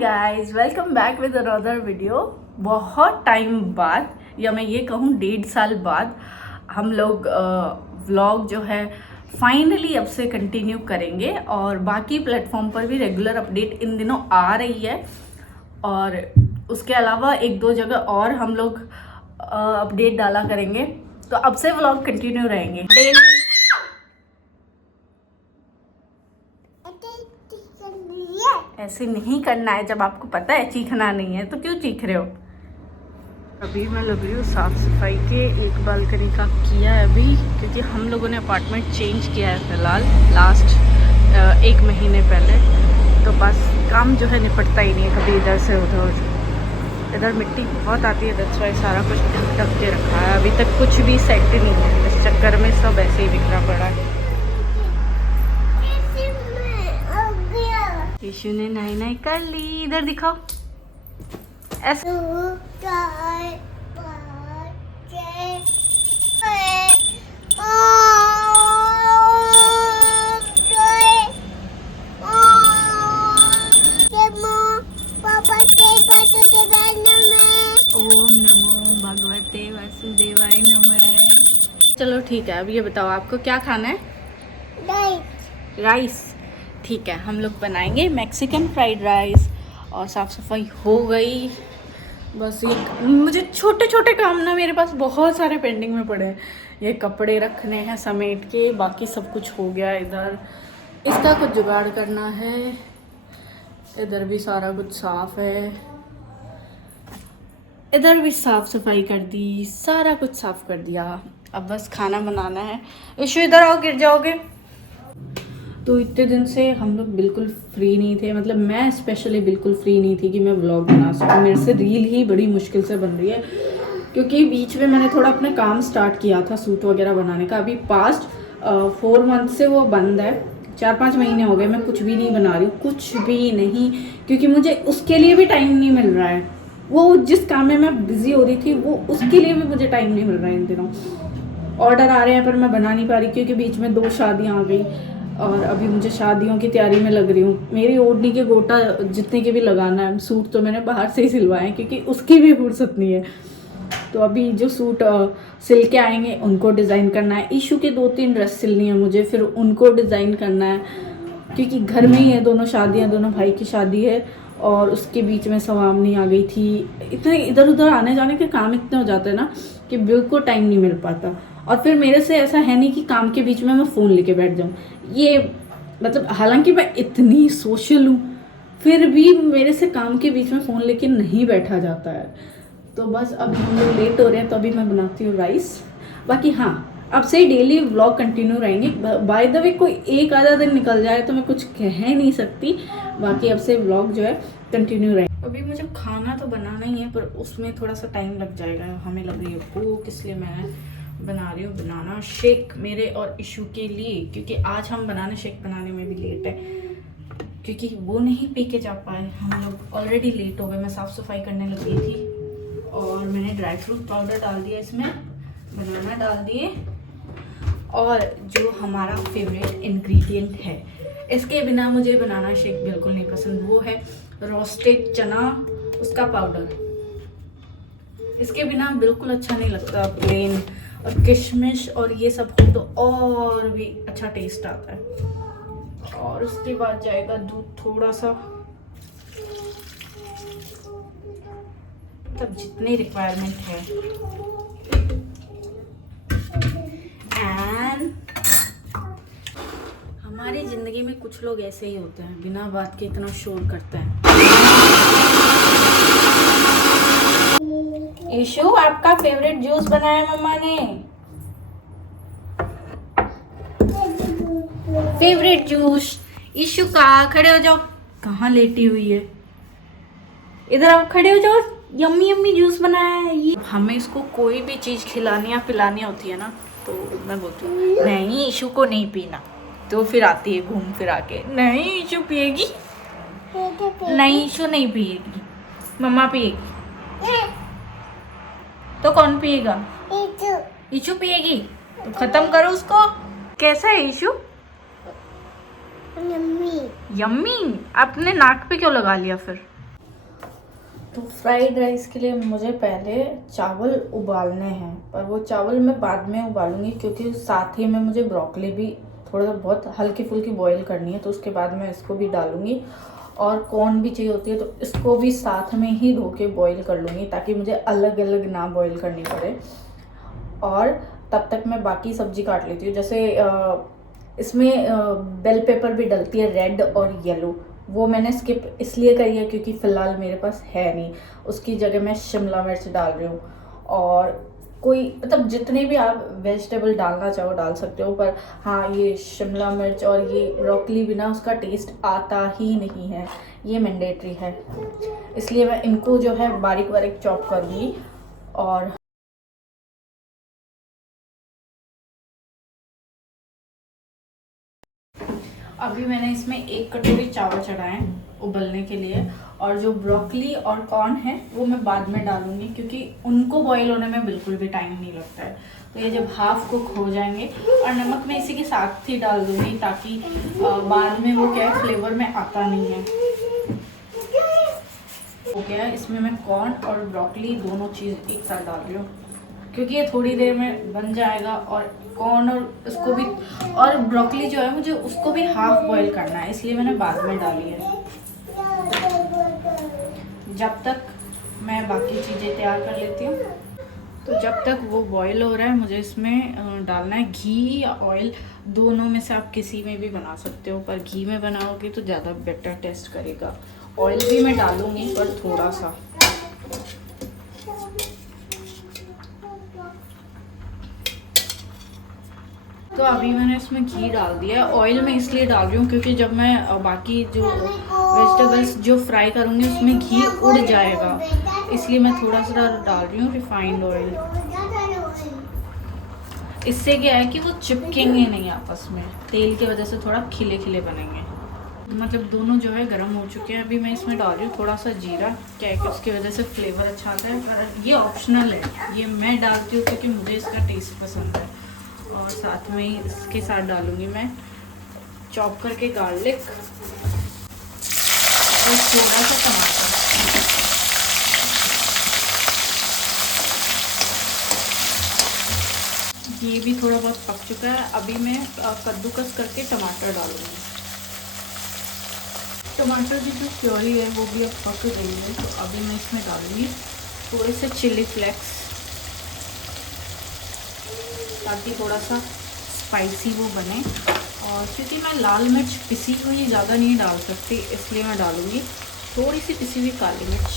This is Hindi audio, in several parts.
Guys, welcome back with another video. बहुत टाइम बाद, या मैं ये कहूँ 1.5 साल बाद, हम लोग व्लॉग जो है फाइनली अब से कंटिन्यू करेंगे और बाकी प्लेटफॉर्म पर भी रेगुलर अपडेट इन दिनों आ रही है। और उसके अलावा 1-2 जगह और हम लोग अपडेट डाला करेंगे, तो अब से व्लॉग कंटिन्यू रहेंगे डेली। ऐसे नहीं करना है, जब आपको पता है चीखना नहीं है तो क्यों चीख रहे हो। अभी मैं लग रही हूँ साफ सफाई के, एक बालकनी का किया है अभी, क्योंकि हम लोगों ने अपार्टमेंट चेंज किया है फिलहाल लास्ट 1 महीने पहले। तो बस काम जो है निपटता ही नहीं है, कभी इधर से उधर। इधर मिट्टी बहुत आती है, दैट्स वाई सारा कुछ ढक के रखा है। अभी तक कुछ भी सेट नहीं है, इस चक्कर में सब ऐसे ही बिखरा पड़ा है। यीशु ने नाई नाई कर ली, इधर दिखाओ ऐसे। ओम नमो भगवते वासुदेवाय नमः। चलो ठीक है, अब ये बताओ आपको क्या खाना है? राइस। ठीक है, हम लोग बनाएंगे मैक्सिकन फ्राइड राइस। और साफ़ सफाई हो गई। बस ये मुझे छोटे छोटे काम ना मेरे पास बहुत सारे पेंडिंग में पड़े हैं। ये कपड़े रखने हैं समेट के, बाकी सब कुछ हो गया। इधर इसका कुछ जुगाड़ करना है, इधर भी सारा कुछ साफ है, इधर भी साफ सफाई कर दी, सारा कुछ साफ कर दिया। अब बस खाना बनाना है। इशू इधर आओ, गिर जाओगे। तो इतने दिन से हम लोग बिल्कुल फ्री नहीं थे, मतलब मैं स्पेशली बिल्कुल फ्री नहीं थी कि मैं व्लॉग बना सकूँ। मेरे से रील ही बड़ी मुश्किल से बन रही है, क्योंकि बीच में मैंने थोड़ा अपना काम स्टार्ट किया था सूट वगैरह बनाने का। अभी पास्ट 4 मंथ से वो बंद है, 4-5 महीने हो गए मैं कुछ भी नहीं बना रही हूँ, कुछ भी नहीं, क्योंकि मुझे उसके लिए भी टाइम नहीं मिल रहा है। वो जिस काम में मैं बिजी हो रही थी, वो उसके लिए भी मुझे टाइम नहीं मिल रहा है इन दिनों। ऑर्डर आ रहे हैं पर मैं बना नहीं पा रही, क्योंकि बीच में 2 शादियाँ आ गई और अभी मुझे शादियों की तैयारी में लग रही हूँ। मेरी ओढ़नी के गोटा जितने के भी लगाना है, सूट तो मैंने बाहर से ही सिलवाए हैं, क्योंकि उसकी भी फुर्सत नहीं है। तो अभी जो सूट सिल के आएंगे उनको डिज़ाइन करना है। इशू के 2-3 ड्रेस सिलनी है मुझे, फिर उनको डिज़ाइन करना है, क्योंकि घर में ही है दोनों शादियाँ, दोनों भाई की शादी है। और उसके बीच में सवामनी आ गई थी। इतने इधर उधर आने जाने के काम इतने हो जाते हैं ना कि बिल्कुल टाइम नहीं मिल पाता। और फिर मेरे से ऐसा है नहीं कि काम के बीच में मैं फ़ोन लेके बैठ जाऊँ। ये मतलब हालांकि मैं इतनी सोशल हूँ, फिर भी मेरे से काम के बीच में फ़ोन लेके नहीं बैठा जाता है। तो बस अब हम लोग लेट हो रहे हैं, तो अभी मैं बनाती हूँ राइस। बाकी हाँ, अब से डेली व्लॉग कंटिन्यू रहेंगे। बाय द वे कोई एक आधा दिन निकल जाए तो मैं कुछ कह नहीं सकती, बाकी अब से व्लॉग जो है कंटिन्यू रहेंगे। अभी मुझे खाना तो बनाना ही है, पर उसमें थोड़ा सा टाइम लग जाएगा, हमें लग रही है भूख, इसलिए मैं बना रही हूँ बनाना शेक मेरे और इशू के लिए, क्योंकि आज हम बनाना शेक बनाने में भी लेट है, क्योंकि वो नहीं पी के जा पाए। हम लोग ऑलरेडी लेट हो गए। मैं साफ़ सफाई करने लगी थी और मैंने ड्राई फ्रूट पाउडर डाल दिया इसमें, बनाना डाल दिए, और जो हमारा फेवरेट इंग्रेडिएंट है, इसके बिना मुझे बनाना शेक बिल्कुल नहीं पसंद, वो है रोस्टेड चना, उसका पाउडर। इसके बिना बिल्कुल अच्छा नहीं लगता प्लेन। और किशमिश और ये सब हो तो और भी अच्छा टेस्ट आता है। और उसके बाद जाएगा दूध थोड़ा सा, तब जितनी रिक्वायरमेंट है। एंड हमारी ज़िंदगी में कुछ लोग ऐसे ही होते हैं, बिना बात के इतना शोर करते हैं। इशू, आपका फेवरेट जूस बनाया मम्मा ने। फेवरेट जूस इशू का। खड़े हो जाओ, कहाँ लेटी हुई है, इधर आओ, खड़े हो जाओ। यम्मी यम्मी जूस बनाया है ये। हमें इसको कोई भी चीज़ खिलानी या पिलानी होती है ना, तो मैं बोलती हूँ नहीं इशू को नहीं पीना, तो फिर आती है घूम फिर आके, नहीं इशू पिएगी, नहीं इशू नहीं पिएगी, मम्मा पिएगी। तो कौन पिएगा? इशू पिएगी। तो खत्म करो उसको। कैसा है इशू? यम्मी। यम्मी। आपने नाक पे क्यों लगा लिया फिर? तो फ्राइड राइस के लिए मुझे पहले चावल उबालने हैं, पर वो चावल मैं बाद में उबालूंगी क्योंकि साथ ही में मुझे ब्रोकली भी थोड़ा बहुत हल्की फुल्की बॉईल करनी है, तो उसके बाद मैं इसको भी डालूंगी। और कॉर्न भी चाहिए होती है, तो इसको भी साथ में ही धो के बॉईल कर लूँगी ताकि मुझे अलग अलग ना बॉईल करनी पड़े। और तब तक मैं बाकी सब्जी काट लेती हूँ। जैसे इसमें बेल पेपर भी डलती है, रेड और येलो। वो मैंने स्किप इसलिए करी है क्योंकि फ़िलहाल मेरे पास है नहीं, उसकी जगह मैं शिमला मिर्च डाल रही हूँ। और कोई मतलब जितने भी आप वेजिटेबल डालना चाहो डाल सकते हो, पर हाँ ये शिमला मिर्च और ये ब्रोकली बिना उसका टेस्ट आता ही नहीं है, ये मैंडेटरी है। इसलिए मैं इनको जो है बारीक बारीक चॉप करूँगी। और अभी मैंने इसमें 1 कटोरी चावल चढ़ाए हैं उबलने के लिए, और जो ब्रोकली और कॉर्न है वो मैं बाद में डालूंगी क्योंकि उनको बॉईल होने में बिल्कुल भी टाइम नहीं लगता है। तो ये जब हाफ कुक हो जाएंगे, और नमक मैं इसी के साथ ही डाल दूंगी ताकि बाद में वो क्या है फ्लेवर में आता नहीं है। हो गया, इसमें मैं कॉर्न और ब्रोकली दोनों चीज़ एक साथ डाल रही हूँ क्योंकि ये थोड़ी देर में बन जाएगा। और कॉर्न और उसको भी, और ब्रोकली जो है मुझे उसको भी हाफ बॉईल करना है, इसलिए मैंने बाद में डाली है। जब तक मैं बाकी चीज़ें तैयार कर लेती हूँ, तो जब तक वो बॉईल हो रहा है मुझे इसमें डालना है घी या ऑयल, दोनों में से आप किसी में भी बना सकते हो, पर घी में बनाओगे तो ज़्यादा बेटर टेस्ट करेगा। ऑयल भी मैं डालूँगी पर थोड़ा सा। तो अभी मैंने इसमें घी डाल दिया है। ऑयल मैं इसलिए डाल रही हूँ क्योंकि जब मैं बाकी जो वेजिटेबल्स जो फ्राई करूँगी उसमें घी उड़ जाएगा, इसलिए मैं थोड़ा सा डाल रही हूँ रिफाइंड ऑयल। इससे क्या है कि वो चिपकेंगे नहीं आपस में, तेल की वजह से थोड़ा खिले खिले बनेंगे। मतलब दोनों जो है गर्म हो चुके हैं। अभी मैं इसमें डाल रही हूँ थोड़ा सा जीरा, क्या है कि उसकी वजह से फ्लेवर अच्छा आता है, पर ये ऑप्शनल है, ये मैं डालती हूँ क्योंकि मुझे इसका टेस्ट पसंद है। और साथ में ही इसके साथ डालूंगी मैं चॉप करके गार्लिक और थोड़ा सा टमाटर। ये भी थोड़ा बहुत पक चुका है। अभी मैं कद्दूकस करके टमाटर डालूंगी। टमाटर की जो प्योरी है वो भी अब पक गई है, तो अभी मैं इसमें डालूंगी थोड़े से चिली फ्लेक्स ताकि थोड़ा सा स्पाइसी वो बने। और क्योंकि मैं लाल मिर्च पिसी हुई ज़्यादा नहीं डाल सकती, इसलिए मैं डालूँगी थोड़ी सी पिसी हुई काली मिर्च।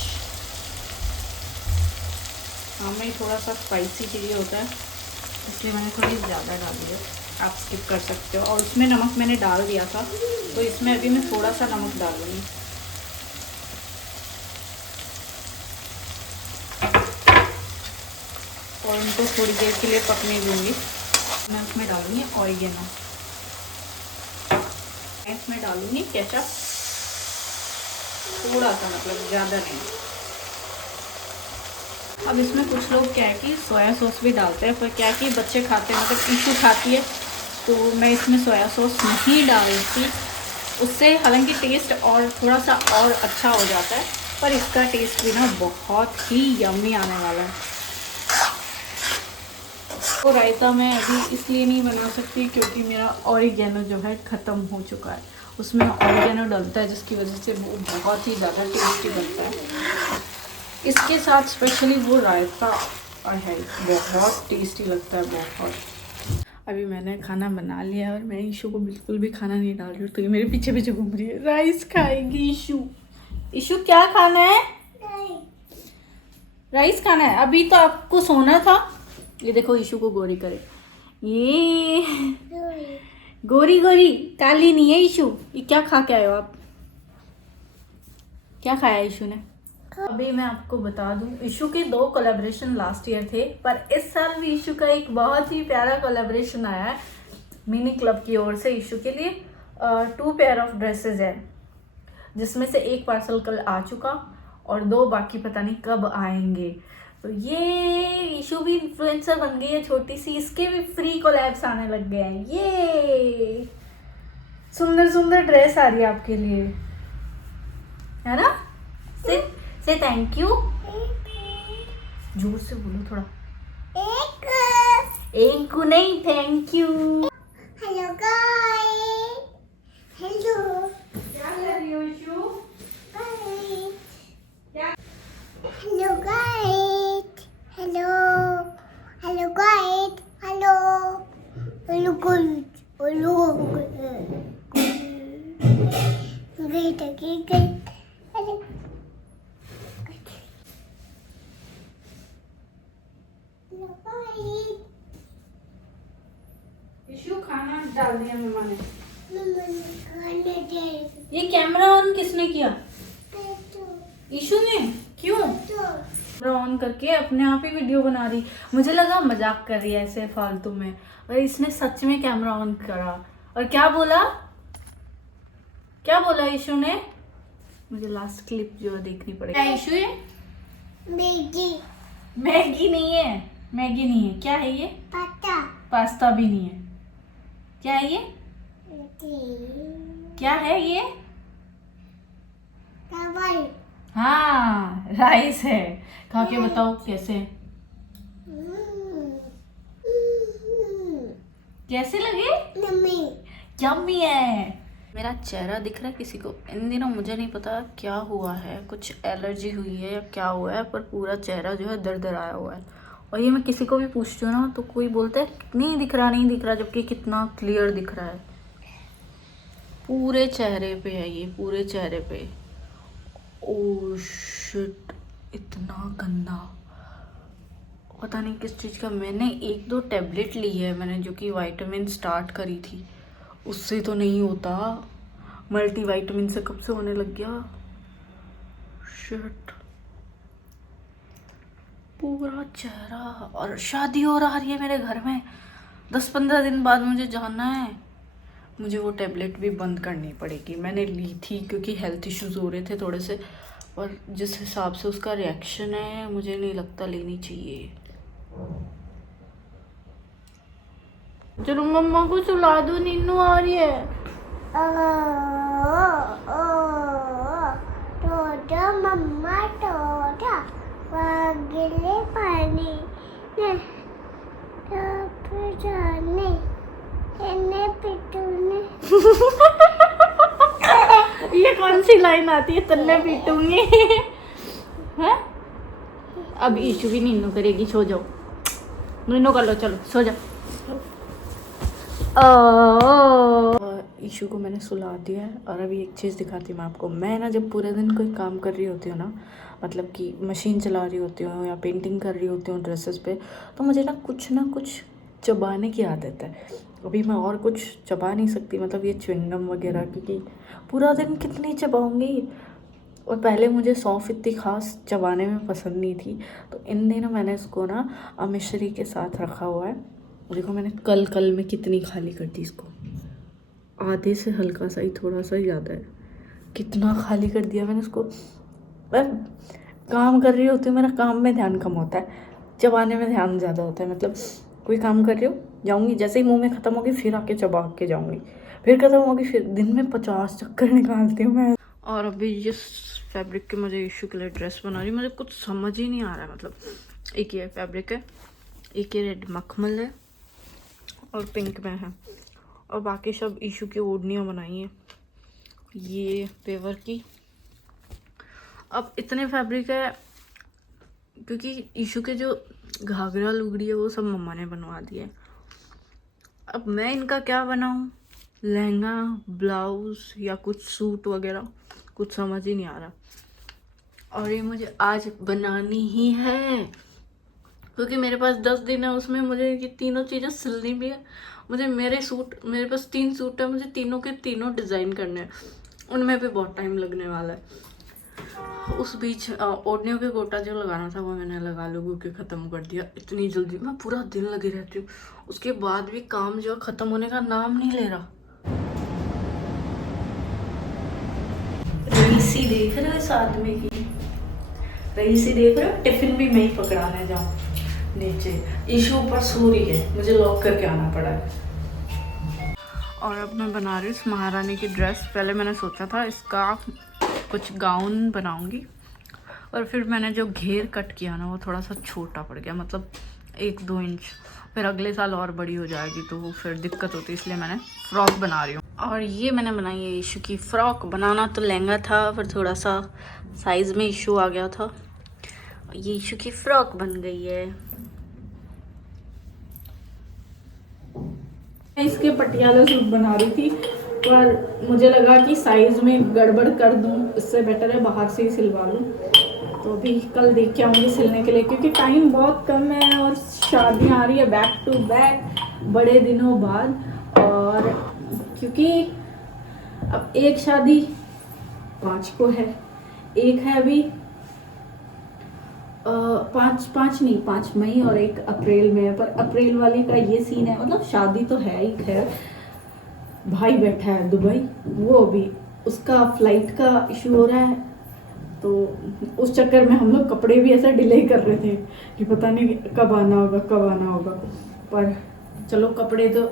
हमें थोड़ा सा स्पाइसी चाहिए होता है, इसलिए मैंने थोड़ी ज़्यादा डाली है, आप स्किप कर सकते हो। और उसमें नमक मैंने डाल दिया था, तो इसमें अभी मैं थोड़ा सा नमक डालूँगी। और उनको थोड़ी देर के लिए पकने दूँगी। मैं उसमें डालूँगी ऑरिगेनो, इसमें डालूँगी केचप थोड़ा सा, मतलब ज़्यादा नहीं। अब इसमें कुछ लोग क्या है कि सोया सॉस भी डालते हैं, पर क्या है कि बच्चे खाते हैं, मतलब ईशू खाती है, तो मैं इसमें सोया सॉस नहीं डाल रही थी। उससे हालांकि टेस्ट और थोड़ा सा और अच्छा हो जाता है, पर इसका टेस्ट भी ना बहुत ही यम्मी आने वाला है। तो रायता मैं अभी इसलिए नहीं बना सकती क्योंकि मेरा ऑरिगेनो जो है ख़त्म हो चुका है। उसमें ऑरिगेनो डलता है जिसकी वजह से वो बहुत ही ज़्यादा टेस्टी बनता है। इसके साथ स्पेशली वो रायता है, बहुत टेस्टी लगता है बहुत। अभी मैंने खाना बना लिया है और मैं ईशू को बिल्कुल भी खाना नहीं डाल रही हूँ, तो ये मेरे पीछे पीछे घूम रही है। राइस खाएगी ईशू। ईशू क्या खाना है? राइस खाना है। अभी तो आपको सोना था। ये देखो ईशू को गोरी करे, ये गोरी गोरी काली नहीं है ईशू। ये क्या खा के आए हो आप? क्या खाया ईशू ने? अभी मैं आपको बता दूं, ईशू के 2 कोलैबोरेशन लास्ट ईयर थे, पर इस साल भी ईशू का एक बहुत ही प्यारा कोलैबोरेशन आया है मिनी क्लब की ओर से ईशू के लिए। 2 पेयर ऑफ ड्रेसेस है, जिसमें से 1 पार्सल कल आ चुका और 2 बाकी पता नहीं कब आएंगे। तो ये ईशू भी इन्फ्लुएंसर बन गई है छोटी सी, इसके भी फ्री कोलैब्स आने लग गए हैं। ये सुंदर सुंदर ड्रेस आ रही है आपके लिए, है ना? से थैंक यू, जोर से बोलो थोड़ा। एक नहीं, thank you. Hello guys, hello, क्या कर रही हो issue? Hello guys, hello, hello guys, hello, hello guys, hello गई हेलो गाइस। इशू खाना डाल दिया मम्मा ने। मम्मा ने खाना दे ये कैमरा ऑन किसने किया? इशू ने। क्यों? कैमरा ऑन करके अपने आप ही वीडियो बना रही। मुझे लगा मजाक कर रही है ऐसे फालतू में, और इसने सच में कैमरा ऑन करा। और क्या बोला, क्या बोला इशू ने? मुझे लास्ट क्लिप जो देखनी पड़ेगी। क्या इशू है? मैगी, मैगी नहीं है, मैगी नहीं है। क्या है ये? पास्ता, पास्ता भी नहीं है। क्या है ये? क्या है ये? चावल, हाँ, राइस है। खा के बताओ कैसे, कैसे लगे? मम्मी, यम्मी है। मेरा चेहरा दिख रहा है किसी को? इन दिनों मुझे नहीं पता क्या हुआ है, कुछ एलर्जी हुई है या क्या हुआ है, पर पूरा चेहरा जो है दर्द आया हुआ है। और ये मैं किसी को भी पूछती हूँ ना तो कोई बोलता है नहीं दिख रहा, नहीं दिख रहा, जबकि कितना क्लियर दिख रहा है। पूरे चेहरे पे है ये, पूरे चेहरे पे। ओह शिट, इतना गंदा। पता नहीं किस चीज़ का। मैंने 1-2 टैबलेट ली है मैंने, जो कि विटामिन स्टार्ट करी थी, उससे तो नहीं होता। मल्टी विटामिन से कब से होने लग गया। शिट, पूरा चेहरा। और शादी हो रही है मेरे घर में, 10-15 दिन बाद मुझे जाना है। मुझे वो टैबलेट भी बंद करनी पड़ेगी। मैंने ली थी क्योंकि हेल्थ इश्यूज हो रहे थे थोड़े से, और जिस हिसाब से उसका रिएक्शन है मुझे नहीं लगता लेनी चाहिए। चलो मम्मा को सुला दो, नीनू आ रही है। टोटा मम्मा टोटा वागले पानी ने जाने एने पिटूने। ये कौन सी लाइन आती है, तन्ने पीटूंगी? हैं? अब इशू भी नीनू करेगी, सो जाओ। नीनू कर लो, चलो सो जाओ। इशू को मैंने सुला दिया है। और अभी एक चीज़ दिखाती हूँ मैं आपको। मैं ना जब पूरे दिन कोई काम कर रही होती हूँ ना, मतलब कि मशीन चला रही होती हूँ या पेंटिंग कर रही होती हूँ ड्रेसेस पे, तो मुझे ना कुछ चबाने की आदत है। अभी मैं और कुछ चबा नहीं सकती, मतलब ये च्युइंगम वगैरह, क्योंकि पूरा दिन कितनी चबाऊँगी। और पहले मुझे सौंफ इतनी खास चबाने में पसंद नहीं थी, तो इन दिनों मैंने इसको ना मिश्री के साथ रखा हुआ है। देखो मैंने कल में कितनी खाली कर दी इसको, आधे से हल्का सा ही, थोड़ा सा ही ज़्यादा है। कितना खाली कर दिया मैंने इसको। मैं काम कर रही होती हूँ, मेरा काम में ध्यान कम होता है, चबाने में ध्यान ज़्यादा होता है। मतलब कोई काम कर रही हूँ, जाऊँगी, जैसे ही मुंह में ख़त्म होगी फिर आके चबा के जाऊँगी, फिर ख़त्म होगी, फिर दिन में 50 चक्कर निकालती हूँ मैं। और अभी जिस फैब्रिक की मुझे इशू के लिए ड्रेस बना रही, मुझे कुछ समझ ही नहीं आ रहा है। मतलब एक ये फैब्रिक है, एक ये रेड मखमल है और पिंक में है, और बाकी सब इशू की ओढ़नियाँ बनाई हैं ये पेवर की। अब इतने फैब्रिक है क्योंकि इशू के जो घाघरा लुगड़ी है वो सब मम्मा ने बनवा दिया है। अब मैं इनका क्या बनाऊँ, लहंगा, ब्लाउज या कुछ सूट वगैरह, कुछ समझ ही नहीं आ रहा। और ये मुझे आज बनानी ही है क्योंकि मेरे पास 10 दिन है, उसमें मुझे ये तीनों चीज़ें सिलनी भी है। मुझे मेरे पास 3 सूट है, मुझे तीनों के तीनों डिज़ाइन करने हैं, उनमें भी बहुत टाइम लगने वाला है। उस बीच ओढ़नियों के गोटा जो लगाना था वो मैंने लगा लोगों के ख़त्म कर दिया इतनी जल्दी। मैं पूरा दिन लगी रहती हूँ, उसके बाद भी काम जो है ख़त्म होने का नाम नहीं ले रहा। रईसी देख रहे हो इस आदमी की, रईसी देख रहे हो। टिफिन भी मैं ही पकड़ाने जाऊँ नीचे, इशू ऊपर सो रही है, मुझे लॉक करके आना पड़ा है। और अब मैं बना रही हूँ इस महारानी की ड्रेस। पहले मैंने सोचा था इसका कुछ गाउन बनाऊंगी, और फिर मैंने जो घेर कट किया ना वो थोड़ा सा छोटा पड़ गया, मतलब 1-2 इंच। फिर अगले साल और बड़ी हो जाएगी तो वो फिर दिक्कत होती है, इसलिए मैंने फ़्रॉक बना रही हूँ। और ये मैंने बनाई है इशू की फ़्रॉक। बनाना तो लहंगा था पर थोड़ा सा साइज़ में इशू आ गया था। ये इशू की फ़्रॉक बन गई है। मैं इसके पटियाला सूट बना रही थी पर मुझे लगा कि साइज़ में गड़बड़ कर दूं, इससे बेटर है बाहर से ही सिलवा लूं। तो अभी कल देख के आऊँगी सिलने के लिए, क्योंकि टाइम बहुत कम है और शादियाँ आ रही है बैक टू बैक बड़े दिनों बाद। और क्योंकि अब एक शादी 5 को है, एक है अभी 5 मई और एक अप्रैल में है। पर अप्रैल वाली का ये सीन है, मतलब शादी तो है ही, खैर भाई बैठा है दुबई, वो अभी उसका फ्लाइट का इशू हो रहा है, तो उस चक्कर में हम लोग कपड़े भी ऐसा डिले कर रहे थे कि पता नहीं कब आना होगा। पर चलो कपड़े तो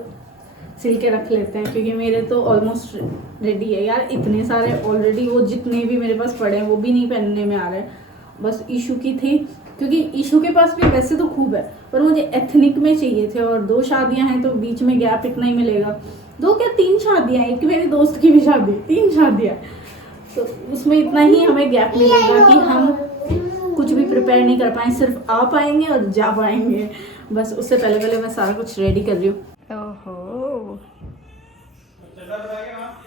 सिल के रख लेते हैं, क्योंकि मेरे तो ऑलमोस्ट रेडी है यार। इतने सारे ऑलरेडी, वो जितने भी मेरे पास पड़े हैं वो भी नहीं पहनने में आ रहे हैं। बस इशू की थी, क्योंकि इशू के पास भी वैसे तो खूब है पर मुझे एथनिक में चाहिए थे, और 2 शादियां हैं तो बीच में गैप इतना ही मिलेगा। 2 क्या 3 शादियां, एक मेरे दोस्त की भी शादी, 3 शादियां, तो उसमें इतना ही हमें गैप मिलेगा कि हम कुछ भी प्रिपेयर नहीं कर पाए, सिर्फ आ पाएंगे और जा पाएंगे। बस उससे पहले मैं सारा कुछ रेडी कर रही हूँ। ओहो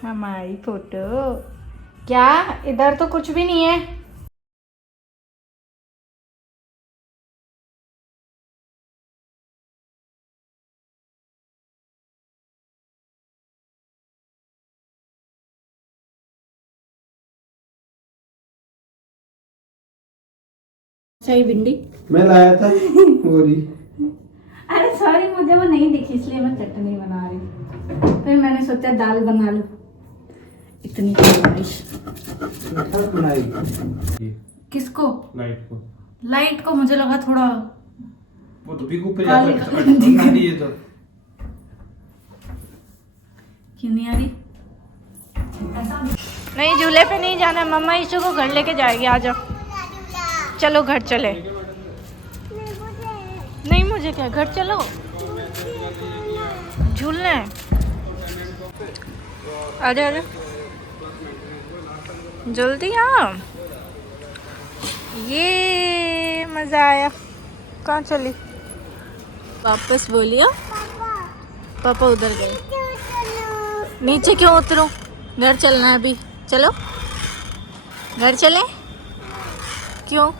हमारी फोटो, क्या इधर तो कुछ भी नहीं है। सही भिंडी मैं लाया था पूरी। अरे सॉरी, मुझे वो नहीं दिखी इसलिए मैं चटनी बना रही। फिर मैंने सोचा दाल बना लूं। इतनी फरमाइश किसको? लाइट को मुझे लगा थोड़ा वो तो बिगू पे काली जाता काली है ये तो क्यों नहीं आ रही? नहीं, झूले पे नहीं जाना, मम्मा इशू को घर लेके जाएगी। आ जाओ, चलो घर चले। नहीं मुझे क्या, घर चलो, झूलना है। आजा आजा जल्दी आ। ये मज़ा आया। कहाँ चली? वापस बोलियो। पापा उधर गए। नीचे क्यों उतरूं? घर चलना है अभी, चलो घर चले। क्यों?